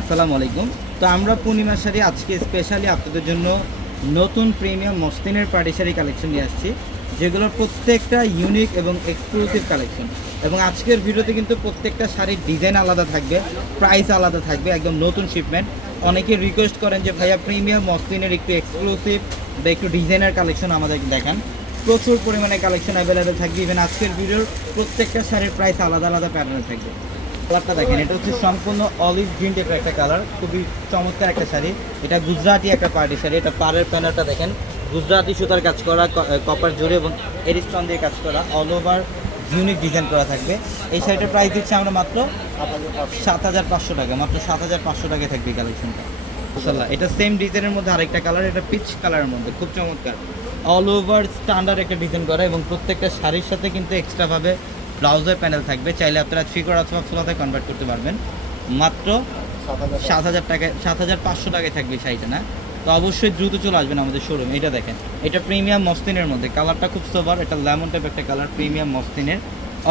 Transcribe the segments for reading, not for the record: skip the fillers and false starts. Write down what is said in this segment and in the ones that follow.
আসসালামু আলাইকুম। তো আমরা পূর্ণিমা শাড়ি আজকে স্পেশালি আপনাদের জন্য নতুন প্রিমিয়াম মসলিনের পার্টি শাড়ি কালেকশন নিয়ে আসছি, যেগুলোর প্রত্যেকটা ইউনিক এবং এক্সক্লুসিভ কালেকশন। এবং আজকের ভিডিওতে কিন্তু প্রত্যেকটা শাড়ির ডিজাইন আলাদা থাকবে, প্রাইস আলাদা থাকবে, একদম নতুন শিপমেন্ট। অনেকে রিকোয়েস্ট করেন যে ভাইয়া প্রিমিয়াম মসলিনের একটু এক্সক্লুসিভ বা একটু ডিজাইনার কালেকশন আমাদেরকে দেখান। প্রচুর পরিমাণে কালেকশন অ্যাভেলেবেল থাকবে। ইভেন আজকের ভিডিওর প্রত্যেকটা শাড়ির প্রাইস আলাদা আলাদা প্যাটার্নে থাকবে। কালারটা দেখেন, এটা হচ্ছে সম্পূর্ণ অলিভ গ্রিন টাইপের একটা কালার, খুবই চমৎকার একটা শাড়ি। এটা গুজরাটি একটা পার্টি শাড়ি। এটা পাড়ের প্যানেলটা দেখেন, গুজরাটি সুতার কাজ করা, কপার জড়ি এবং এরিস্টন দিয়ে কাজ করা, অল ওভার ইউনিক ডিজাইন করা থাকবে। এই শাড়িটার প্রাইস দিচ্ছি আমরা মাত্র 7,500 টাকা। মাত্র 7,500 টাকায় থাকবে এই কালেকশনটা। মাশাআল্লাহ, এটা সেম ডিজাইনের মধ্যে আরেকটা কালার, এটা পিচ কালারের মধ্যে খুব চমৎকার, অল ওভার স্ট্যান্ডার্ড একটা ডিজাইন করা এবং প্রত্যেকটা শাড়ির সাথে কিন্তু এক্সট্রাভাবে ব্লাউজের প্যানেল থাকবে। চাইলে আপনারা 3/4 অথবা ফোলাতে কনভার্ট করতে পারবেন। মাত্র 7,000 টাকায়, 7,500 টাকায় থাকবে শাড়িটা না। তো অবশ্যই দ্রুত চলে আসবেন আমাদের শোরুম। এটা দেখেন, এটা প্রিমিয়াম মসলিনের মধ্যে, কালারটা খুব সোবার, এটা লেমন টাইপ একটা কালার, প্রিমিয়াম মসলিনের,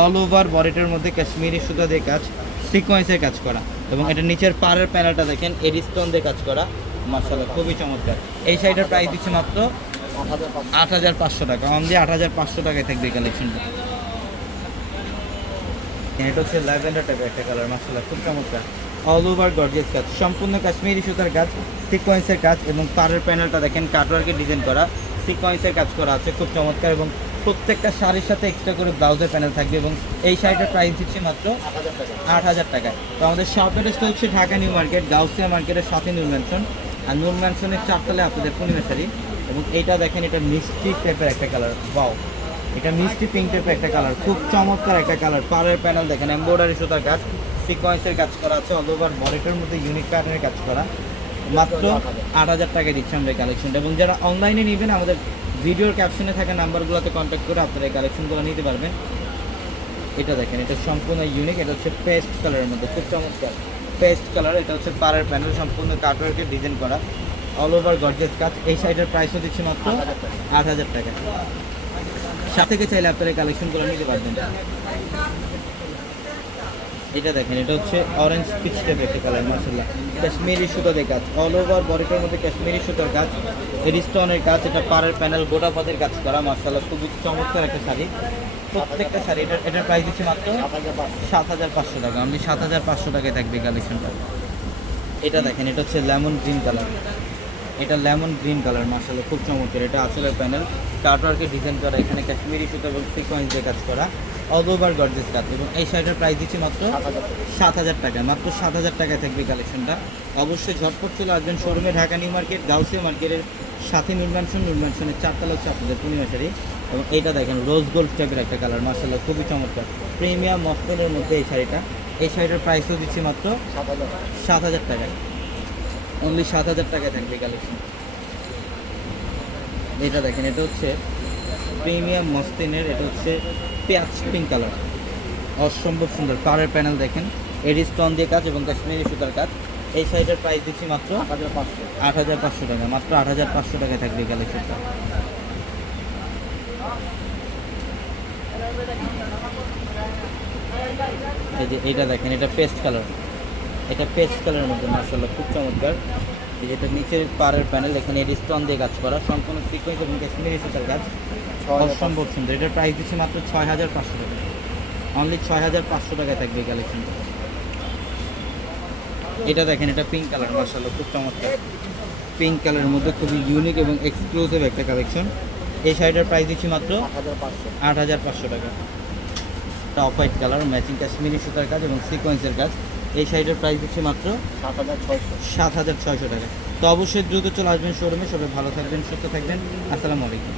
অল ওভার বডিটার মধ্যে কাশ্মীরি সুতা দিয়ে কাজ, সিকোয়েন্সের কাজ করা এবং এটা নিচের পাড়ের প্যানেলটা দেখেন এরিস্টন দিয়ে কাজ করা। মাশাআল্লাহ, খুবই চমৎকার। এই শাড়িটার প্রাইস দিচ্ছে মাত্র 8,500 টাকা। অনলি 8,500 টাকায় থাকবে এই কালেকশনটা। এটা হচ্ছে ল্যাভেন্ডার টাইপের একটা কালার। মাশাআল্লাহ, খুব চমৎকার, অল ওভার গর্জিয়াস কাজ, সম্পূর্ণ কাশ্মীরি সুতার কাজ, সিকোয়েন্সের কাজ এবং পাড়ের প্যানেলটা দেখেন কাটওয়ার্কের ডিজাইন করা, সিকোয়েন্সের কাজ করা আছে, খুব চমৎকার। এবং প্রত্যেকটা শাড়ির সাথে এক্সট্রা করে ব্লাউজের প্যানেল থাকবে এবং এই শাড়িটার প্রাইস দিচ্ছে মাত্র 8,000 টাকায়। তো আমাদের শপ অ্যাড্রেসটা হচ্ছে ঢাকা নিউ মার্কেট, গাউসিয়া মার্কেটের সাথে নূর ম্যানশন, আর নূর ম্যানশনের 4 তলায় আপনাদের পূর্ণিমা শাড়ি। এবং এইটা দেখেন, এটা মিষ্টি টাইপের একটা কালার, ওয়াও, এটা মিষ্টি পিঙ্ক টাইপের একটা কালার, খুব চমৎকার একটা কালার। পাড়ের প্যানেল দেখেন এমব্রয়ডারি সুতার কাজ, সিকোয়েন্সের কাজ করা আছে, অল ওভার বডিটার মধ্যে ইউনিক প্যাটার্নের কাজ করা। মাত্র 8,000 টাকায় দিচ্ছি আমরা এই কালেকশনটা। এবং যারা অনলাইনে নেবেন আমাদের ভিডিওর ক্যাপশনে থাকা নাম্বারগুলোতে কন্ট্যাক্ট করে আপনারা এই কালেকশনগুলো নিতে পারবেন। এটা দেখেন, এটা সম্পূর্ণ ইউনিক, এটা হচ্ছে পেস্ট কালারের মধ্যে, খুব চমৎকার পেস্ট কালার। এটা হচ্ছে পাড়ের প্যানেল সম্পূর্ণ কাটওয়ার্কের ডিজাইন করা, অল ওভার গর্জিয়াস কাজ। এই শাড়িটার প্রাইসও দিচ্ছি মাত্র 8,000 টাকা। সাথে থেকে চাইলে আপনারা এই কালেকশনগুলো নিতে পারবেন। এটা দেখেন, এটা হচ্ছে অরেঞ্জ পিচ টাইপের একটা কালার। মাশাআল্লাহ, কাশ্মীরি সুতা দিয়ে কাজ, অল ওভার বডিটার মধ্যে কাশ্মীরি সুতার কাজ, রিস্টনের কাজ, এটা পাড়ের প্যানেল গোটা পাতের কাজ করা। মাশাআল্লাহ, খুবই চমৎকার একটা শাড়ি। প্রত্যেকটা শাড়ি এটার প্রাইস দিচ্ছে মাত্র 7,500 টাকা। আমি 7,500 টাকায় থাকবে কালেকশনটা। এটা দেখেন, এটা হচ্ছে লেমন গ্রিন কালার, এটা লেমন গ্রিন কালার। মাশাআল্লাহ, খুব চমৎকার। এটা আসলের প্যানেল কাটওয়ার্কের ডিজাইন করা, এখানে কাশ্মীরি সুতা এবং সিকোয়েন্স দিয়ে কাজ করা, অল ওভার গর্জিয়াস কাজ। এবং এই শাড়িটার প্রাইস দিচ্ছি মাত্র 7,000 টাকা। মাত্র 7,000 টাকায় থাকবে কালেকশনটা। অবশ্যই ঝটপট চলে আসবেন শোরুমে, ঢাকা নিউ মার্কেট, গাউসিয়া মার্কেটের সাথে নূর ম্যানশন, নূর ম্যানশনের 4 তলা হচ্ছে আপনাদের পূর্ণিমা শাড়ি। এবং এইটা দেখেন, রোজ গোল্ড টাইপের একটা কালার। মাশাআল্লাহ, খুবই চমৎকার, প্রিমিয়াম মসলিনের মধ্যে এই শাড়িটা। এই শাড়িটার প্রাইসও দিচ্ছি মাত্র 7,000 টাকায়। অনলি 7,000 টাকায় থাকবে কালেকশন। এটা দেখেন, এটা হচ্ছে প্রিমিয়াম মসলিনের, এটা হচ্ছে পেঁয়াজ পিঙ্ক কালার, অসম্ভব সুন্দর। পাড়ের প্যানেল দেখেন এরিস্টন দিয়ে কাজ এবং কাশ্মীরি সুতার কাজ। এই শাড়িটার প্রাইস দিচ্ছি মাত্র 8,500 টাকা। মাত্র 8,500 টাকায় থাকবে এই কালেকশনটা। এই যে এটা দেখেন, এটা পেস্ট কালার, এটা পেস্ট কালারের মধ্যে। মাশাআল্লাহ, খুব চমৎকার। এই যেটা নিচের পাড়ের প্যানেল, এখানে এরিস্টন দিয়ে কাজ করা, সম্পূর্ণ সিকোয়েন্স এবং কাশ্মীরি সুতার কাজ, অসম্ভব সুন্দর। এটার প্রাইস দিচ্ছে মাত্র 6,500 টাকা। অনলি 6,500 টাকায় থাকবে এই কালেকশনটা। এটা দেখেন, এটা পিঙ্ক কালার। মাশাআল্লাহ, খুব চমৎকার, পিঙ্ক কালারের মধ্যে খুবই ইউনিক এবং এক্সক্লুসিভ একটা কালেকশন। এই শাড়িটার প্রাইস দিচ্ছি মাত্র 8,500 টাকা। এটা off white colour, matching Kashmiri সুতার কাজ এবং সিকোয়েন্সের কাজ। এই শাড়িটার প্রাইস দিচ্ছি মাত্র 7,600 টাকা। তো অবশ্যই দ্রুত চলে আসবেন শোরুমে। সবাই ভালো থাকবেন, সুস্থ থাকবেন। আসসালামু আলাইকুম।